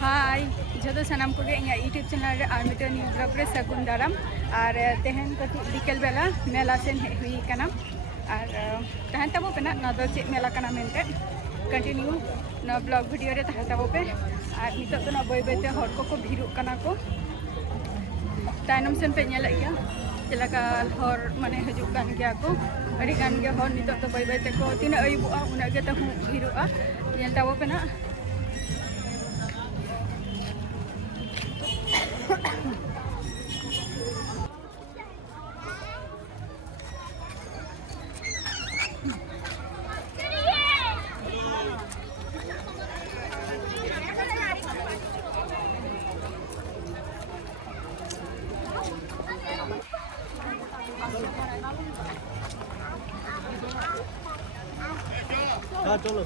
हाय जो सामान को यूट्यूब चैनल और मिट्टन न्यू ब्लॉग रे सगुन दाराम और तेहन कटी बिकेल बेला मेला सेन हुई कना और तहन तबो पे ना दो चेक मेला कना मेनते कंटिन्यू ना ब्लॉग वीडियो रे तहन तबो पे और नितो तो ना बय बयते हर को भीरुक कना को तायनम सेन पे नेला गया चलका हर माने हजुक कान गया को अड़ी गान गया हर नितो तो बय बयते को तिना अयुबुआ उना गे तहु भीरुआ नेल तबो पे ना चलो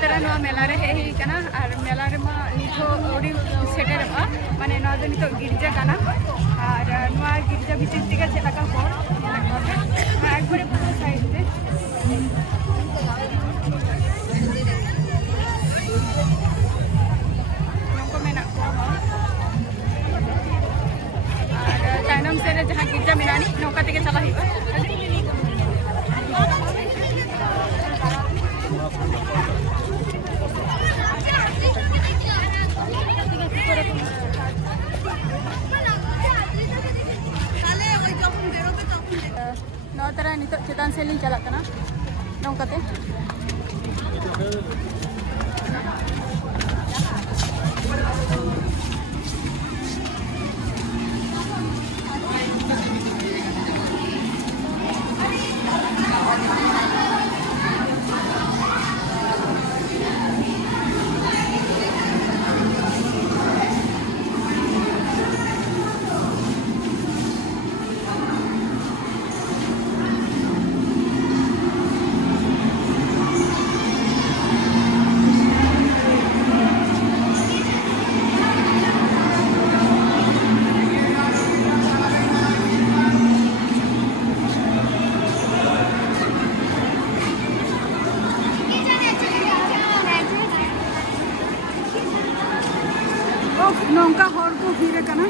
तरह मेला रे हेही कना और मेला रे मा निथो ओडी सेटेरबा माने नवा दो निथो गिरजा कना और नवा गिरजा भीतर दिगा चलका होर एक बड़े पूरा साइड पे नंको मेना और तायनम से जहां गिरजा मेनानी नौका तेगे चला हिबा नौ तरह नितो चेतान सेलिंग चला कना नौकाते नौका हर को भीरे कना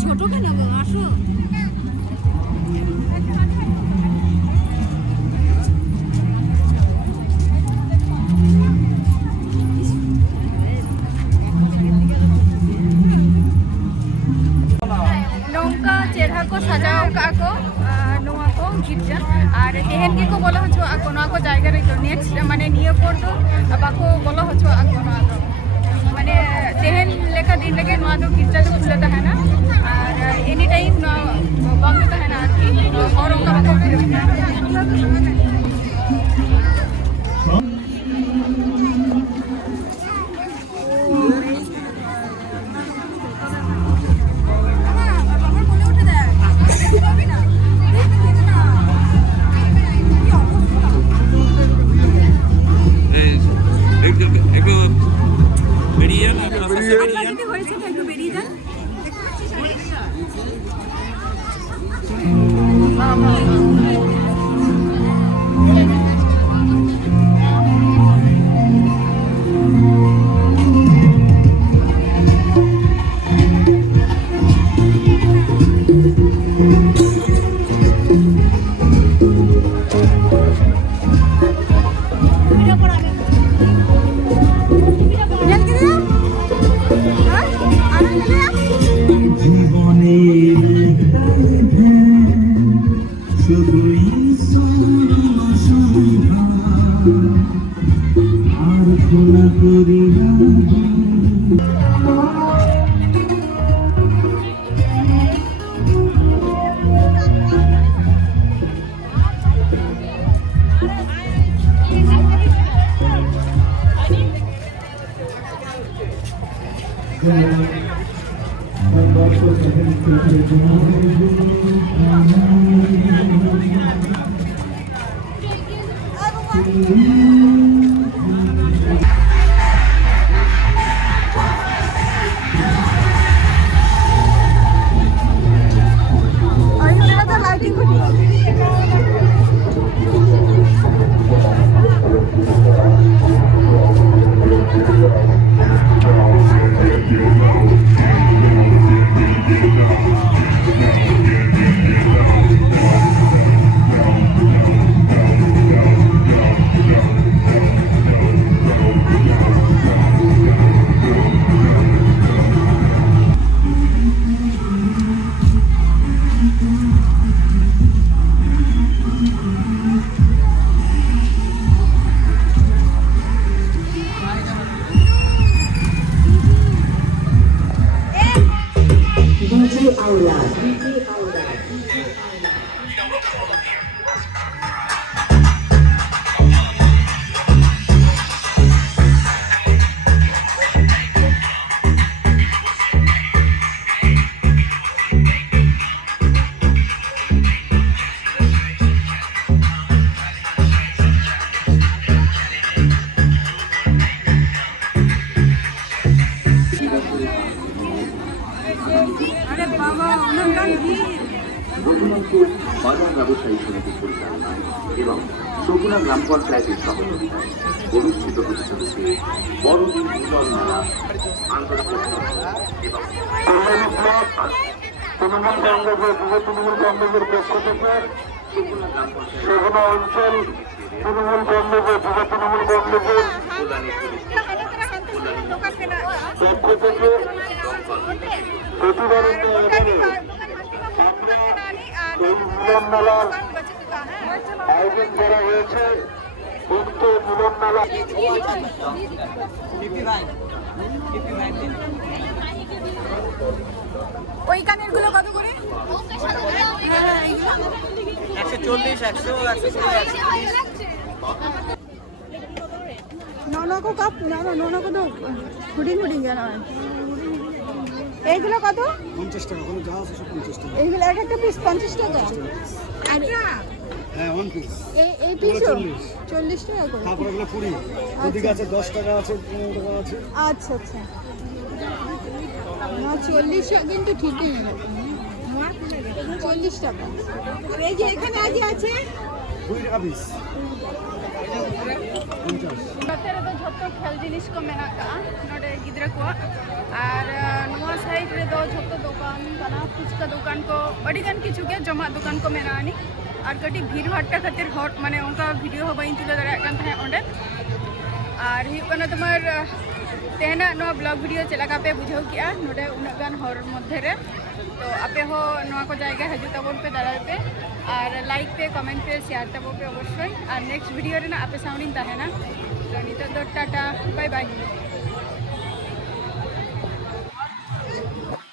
छोटो के ना आसो नौका चेहरा को सजाओ का को नोआ को गिरजा और तेहन के को बोलो हचो आको नोआ को जायगा रे नेक्स्ट माने नियो पर दो बाको बोलो हचो आको नोआ दो माने तेहन लेका दिन लगे नोआ दो गिरजा तो खुलता है ना और एनी टाइम बंद होता है ना और उनका बाको DJ Aula, DJ Aula. বাজার ব্যবসায়ী সমিতির পরিচালনায় এবং শকুনা গ্রাম পঞ্চায়েতের সহযোগিতায় অনুষ্ঠিত হতে চলেছে বড়দিন মিলন মেলা আন্তর্জাতিক এবং তৃণমূল কংগ্রেসের পক্ষ থেকে শকুনা অঞ্চল তৃণমূল কংগ্রেসের তৃণমূল কংগ্রেসের পক্ষ থেকে প্রতিবারের এই মিলন মেলার আয়োজন করা হয়েছে। উক্ত মিলন মেলা ওই কানের গুলো কত করে? 140, 100, 120, 130। नौना को कब नौना को तो हुडिंग हुडिंग है ना এইগুলো কত? 50 টাকা, কোনো যা আছে সব 50 টাকা। এইগুলো এক একটা পিস 50 টাকা। আর হ্যাঁ, ওয়ান পিস। এই পিসও 40 টাকা করে। তারপর এগুলো 20। ওদিকে আছে 10 টাকা আছে, 15 টাকা আছে। আচ্ছা আচ্ছা। না 40 কিন্তু ঠিকই না। 40 টাকা। আর এই যে এখানে আজ আছে 20 টাকা পিস। 50। ᱱᱚᱛᱮ ᱨᱮᱫᱚ ᱡᱷᱚᱛᱚ ᱠᱷᱮᱞ ᱡᱤᱱᱤᱥ ᱠᱚ ᱢᱮᱱᱟᱜ ᱠᱟᱜᱼᱟ ᱱᱚᱰᱮ ᱜᱤᱫᱽᱨᱟᱹ ᱠᱚᱣᱟᱜ ᱟᱨ ᱱᱚᱣᱟ ᱥᱟᱭᱤᱰ ᱨᱮᱫᱚ ᱡᱷᱚᱛᱚ ᱫᱚᱠᱟᱱ ᱠᱟᱱᱟ ᱯᱷᱩᱪᱠᱟ ᱫᱚᱠᱟन ᱠᱚ ᱟᱹᱰᱤ ᱜᱟᱱ ᱠᱤᱪᱷᱩ ᱜᱮ ᱡᱚᱢᱟᱜ ᱫᱚᱠᱟन ᱠᱚ ᱢᱮᱱᱟᱜᱼᱟ ᱟᱹᱱᱤᱡ ᱟᱨ ᱠᱟᱹᱴᱤᱡ ᱵᱷᱤᱲ ᱵᱷᱟᱴᱴᱟ ᱠᱷᱟᱹᱛᱤᱨ ᱦᱚᱲ ᱢᱟᱱᱮ ᱚᱱᱠᱟ ᱵᱷᱤᱰᱤᱭᱳ ᱦᱚᱸ ᱵᱟᱹᱧ ᱛᱩᱞᱟᱹᱣ ᱫᱟᱲᱮᱭᱟᱜ ᱠᱟᱱ ᱛᱟᱦᱮᱸᱫ ᱚᱸᱰᱮ ᱟᱨ ᱦᱩᱭᱩᱜ ᱠᱟᱱᱟ ᱛᱳᱢᱟᱨ ᱛᱮᱦᱮᱧᱟᱜ ᱱᱚᱣᱟ ᱵᱞᱚᱜ ᱵᱷᱤᱰᱤᱭᱳ ᱪᱮᱫ ᱞᱮᱠᱟ ᱯᱮ ᱵᱩᱡᱷᱟᱹᱣ ᱠᱮᱜᱼᱟ ᱱᱚᱰᱮ ᱩᱱᱟᱹᱜ ᱜᱟᱱ ᱦᱚᱲ ᱢᱚᱫᱽᱫᱷᱮ ᱨᱮ तो आपे हो नोआ को जाएगा हजू तबन पे दाड़ा पे और लाइक पे कमेंट पे शेयर तबो पे अवश्य और नेक्स्ट वीडियो रे ना आपे साउंडिंग ताहे ना तो नितो टाटा बाय बाय।